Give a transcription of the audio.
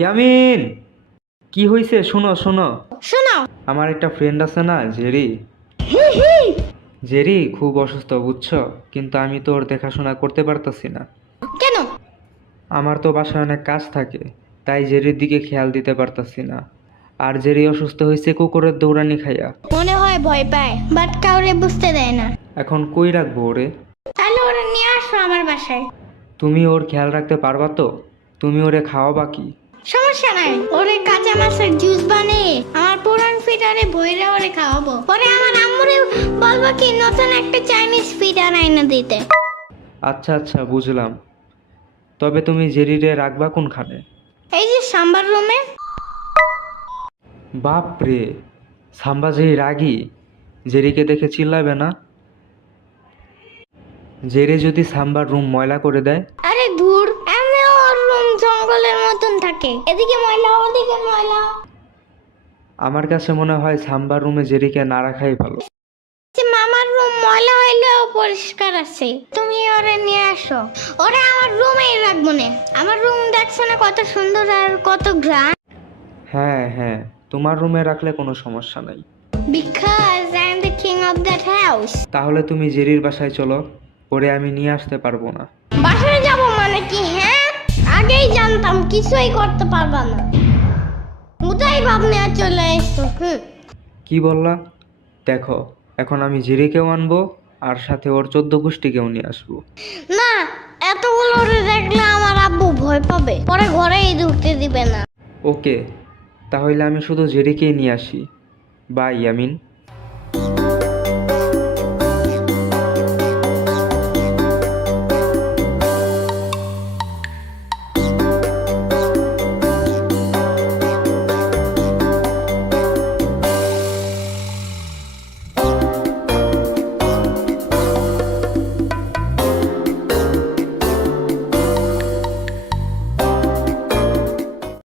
ইয়ামিন, কি হয়েছে? শোনো শোনো, শোনো। আমার একটা ফ্রেন্ড আছে না, জেরি। জেরি খুব অসুস্থ বুঝছো, কিন্তু আমি তো ওর দেখাশোনা করতে পারতাছি না। কেন? আমার তো বাসায় অনেক কাজ থাকে, তাই জেরির দিকে খেয়াল দিতে পারতাছি না। আর জেরি অসুস্থ হয়েছে কুকুরের দৌড়ানি খাইয়া। মনে হয় ভয় পায়, বাট কাউরে বুঝতে দেয় না। এখন কই রাখবো ওরে? তাহলে ওরা নিয়ে আসো আমার বাসায়। তুমি ওর খেয়াল রাখতে পারবা তো? তুমি ওরে খাওয়াবা কি? সমস্যা নাই, ওরে কাঁচা মাছের জুস বানিয়ে আমার পুরান ফিটারে বইরে ওরে খাওয়াবো। পরে আমার আম্মুরে বলবো কি নতুন একটা চাইনিজ ফিটার আইনা দিতে। আচ্ছা আচ্ছা, বুঝলাম। তবে তুমি জেরিরে রাখবা কোনখানে? এই যে সাম্বার রুমে। বাপ রে, সাম্বা যে রাগী, জেরিকে দেখে চিল্লাবে না? জেরি যদি সাম্বার রুম ময়লা করে দেয়? আরে ধুর, এমনি ওর রুম জঙ্গলের মতন থাকে, এদিকে ময়লা ওদিকে ময়লা। আমার কাছে মনে হয় সাম্বার রুমে জেরিকে না রাখাই ভালো। যে মামার রুম ময়লা হইলেও পরিষ্কার আছে, তুমি ওরে নিয়ে আসো। ওরে আমার রুমেই রাখবো না। আমার রুম দেখছো না কত সুন্দর আর কত গ্রান্ড। হ্যাঁ হ্যাঁ, তোমার রুমে রাখলে কোনো সমস্যা নাই। Because I am the king of that house. তাহলে তুমি জেরির বাসায় চলো, ওরে আমি নিয়ে আসতে পারবো না। বাসায় যাব মানে কি? হ্যাঁ, আগেই জানতাম কিছুই করতে পারবা না। উদাই ভাবনে চলে এসছো। কি বললা? দেখো, এখন আমি জেরিকেও আনবো, আর সাথে ওর 14 গোষ্ঠীকেও নিয়ে আসবো। না, এতগুলো ওরে দেখলে আমার আব্বু ভয় পাবে, পরে ঘরেই ঢুকতে দিবে না। ওকে, তাহলে আমি শুধু জেরিকেই নিয়ে আসি। বাই ইয়ামিন।